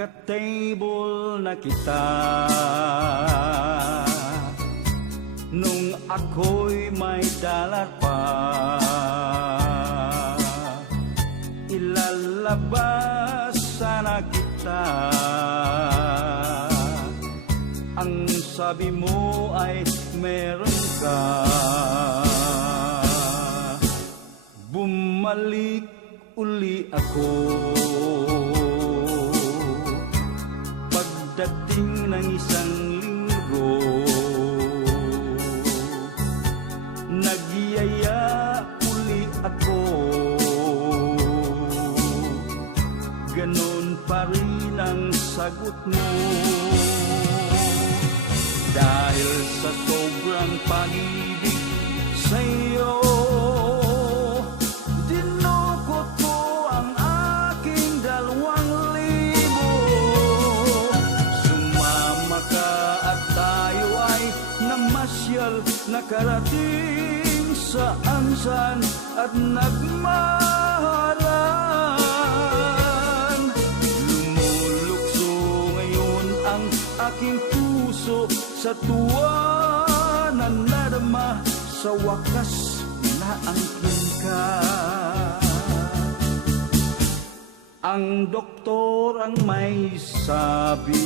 Nagka-table na kita nung ako'y may dalar pa. Ilalabas sana kita. Ang sabi mo ay meron ka. Bumalik uli ako pagdating ng isang linggo. Nagyaya uli ako, ganon pa rin ang sagot mo. Dahil sa sobrang pag-ibig sa'yo, dinukot ko ang aking 2,000. Sumama ka at tayo ay namasyal, nakarating saan-saan at nagmahalan. Lumulukso ngayon ang aking puso sa tuwa na nadama, sa wakas naangkin ka. Ang doktor ang may sabi,